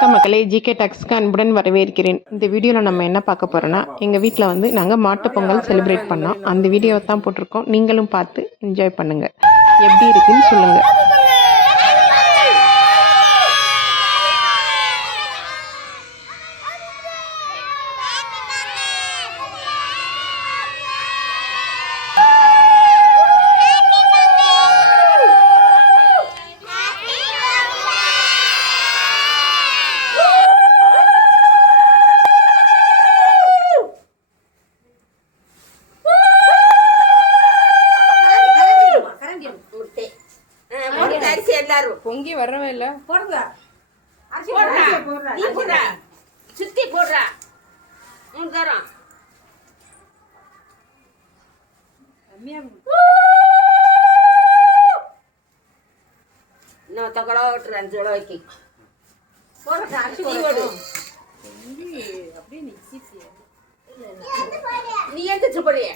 வணக்கம் மக்களே ஜிகே டாக்ஸ்க்கு அன்புடன் வரவேற்கிறேன். இந்த வீடியோவில் நம்ம என்ன பார்க்க போகிறோன்னா எங்கள் வீட்டில் வந்து நாங்கள் மாட்டுப்பொங்கல் செலிப்ரேட் பண்ணோம். அந்த வீடியோவை தான் போட்டிருக்கோம். நீங்களும் பார்த்து என்ஜாய் பண்ணுங்கள் எப்படி இருக்குன்னு சொல்லுங்கள் எல்லாரும் பொங்கி வரவே இல்ல? போடுங்க. போடுறா. நீ போடுறா. சுத்தி போடுறா. மூணு தரம். போடுறா அரிசி போடு. நீ எந்திரிச்சு போடிய?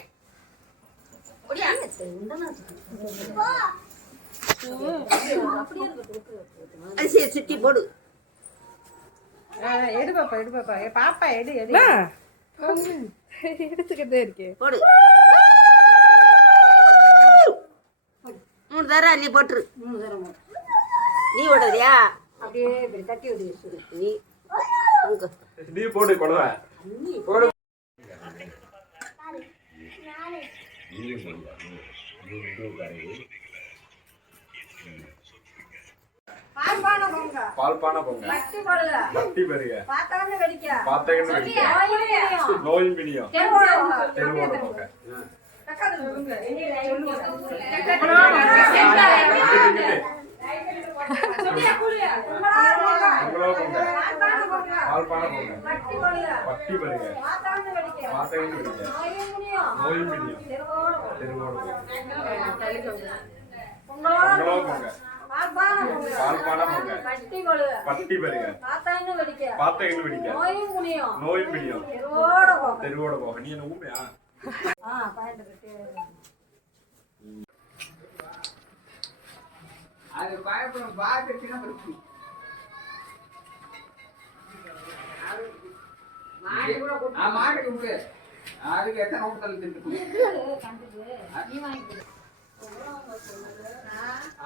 அரிசியை சுத்தி போடு எடு பாப்பா எடு பாப்பா. ஏ பாப்பா எடு எடு. எடுத்துக்கிட்டே இருக்கே. போடு. மூணு தரம் அள்ளி போட்டுரு. நீ ஓடுறியா? அப்படியே இப்படி தட்டி விடு நீ நீ போடு கொடவை போடு. பால்பான பொங்க. பக்தி பெருக பாத்தகன்னு வெடிக்க. நோயும் பிணியும். தெருவோட பொங்க. உங்களோ பொங்க. பால்பான பொங்க. பக்தி பெருக பாத்தகன்னு வெடிக்க. நோயும் பிணியும். தெருவோட பொங்க. உங்களோ பொங்க. பக்தி பெருக பாத்தகன்னு வெடிக்க? நோயும் பிணியும் தெருவோட போக நீ என்ன ஊமையா? அது பயப்படும். பார்த்துச்சுன்னா ஆ, மாட்டுக்கு விடு அதுக்கு எத்தனை ஊட்டல் தின்னு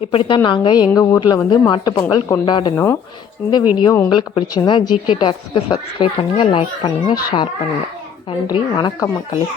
இப்படித்தான் நாங்கள் எங்கள் ஊரில் வந்து மாட்டுப் பொங்கல் கொண்டாடினோம் இந்த வீடியோ உங்களுக்கு பிடிச்சிருந்தா ஜிகே டாக்ஸ்க்கு சப்ஸ்கிரைப் பண்ணுங்கள் லைக் பண்ணுங்கள் ஷேர் பண்ணுங்கள் நன்றி வணக்கம் மக்களே.